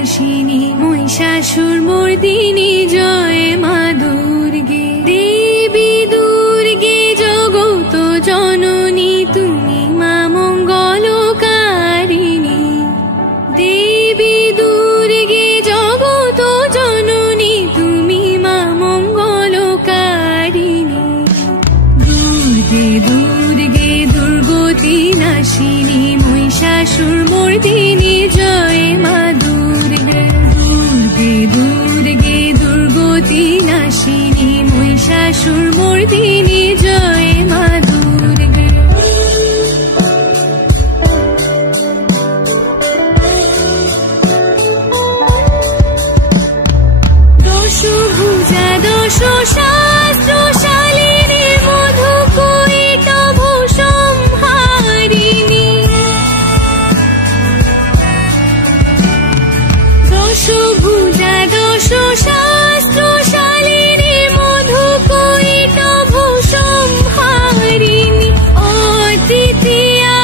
নাশিনী মহিষাসুর মর্দিনী জয় মা দুর্গে। দেবী দুর্গে জগত জননী তুমি মা মঙ্গলকারিণী। দেবী দুর্গে জগত জননী তুমি মা মঙ্গলকারিণী। দুর্গে দুর্গে দুর্গতি নাশিনী মহিষাসুর মর্দিনী জয় মা দুর্গে। দুর্গে দুর্গে দুর্গতি নাশিনী মহিষাসুর মর্দিনী জয় মা দুর্গে। দশভুজা দশ শাস্ত্র শালিনী মধু কৈটভ সংহারিণী। দশভুজা দশ শাস্ত্র শালিনী মধু কৈটভ সংহারিণী। অদ্বিতীয়া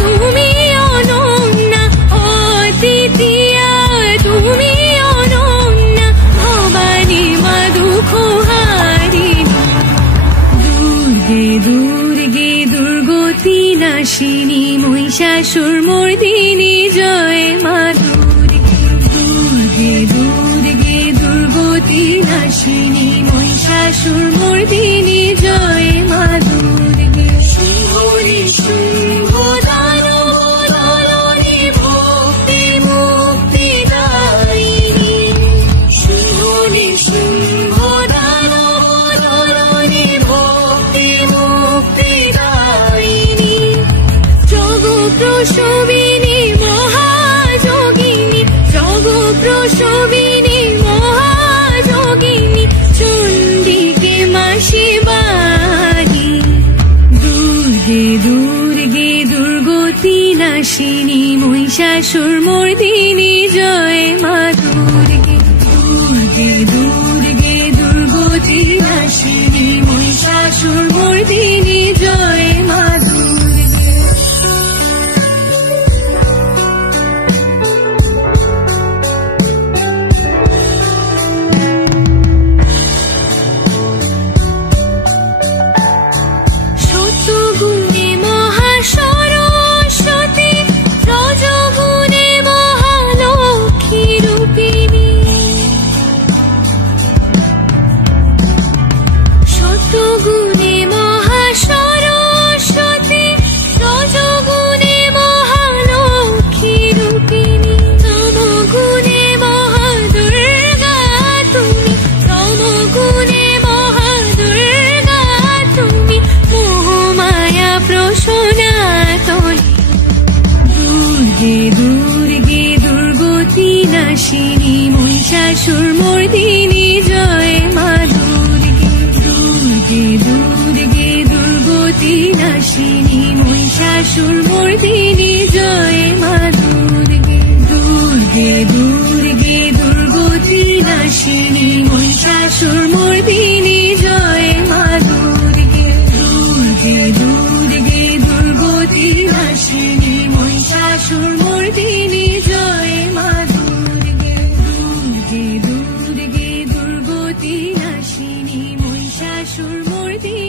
তুমি অনন্যা, অদ্বিতীয়া তুমি অনন্যা, ভবানী মা দুঃখহারিণী। দুর্গে দুর্গে দুর্গতি নাশিনী মহিষাসুর মর্দিনী জয় মা দুর্গে। দুর্গে দুর্গে দুর্গতি নাশিনী মহিষাসুর মর্দিনী জয় মা দুর্গে। শুম্ভরি শুম্ভ দানব দলনে ভক্তি মুক্তি দায়িনী। শুম্ভরি শুম্ভ দানব দলনে ভক্তি মুক্তি দায়িনী। জগৎপ্রসবিনী মহাযোগিনী, জগৎপ্রসবিনী মহাযোগিনী, চণ্ডিকে মা শিবানী। দুর্গে দুর্গে দুর্গতি নাশিনী মহিষাসুর মর্দিনী জয় মা দুর্গে। দুর্গে দুর্গে দুর্গতি নাশিনী মহিষাসুর মর্দিনী জয় মা দুর্গে। সত্যগুণে মহাসরস্বতী, রজগুণে মহালক্ষ্মী রূপিণী। সত্যগুণে মহাসরস্বতী, রজগুণে মহালক্ষ্মী রূপিণী। তমগুণে মহাদুর্গা তুমি, তমগুণে মহাদুর্গা তুমি, মোহমায়া প্রসনাতনী। দুর্গে দুর্গে দুর্গতি নাশিনী মহিষাসুর মর্দিনী জয় মা দুর্গে। দুর্গে দুর্গে দুর্গতি নাশিনী মহিষাসুর মর্দিনী জয় মা দুর্গে। দুর্গে দুর্গে দুর্গতি নাশিনী মহিষাসুর মর্দিনী জয় মা দুর্গে। দুর্গে দুর্গে দুর্গতি নাশিনী মহিষাসুর মর্দিনী জয় মা দুর্গে। দুর্গে দুর্গে দুর্গতি নাশিনী মহিষাসুর মর্দিনী।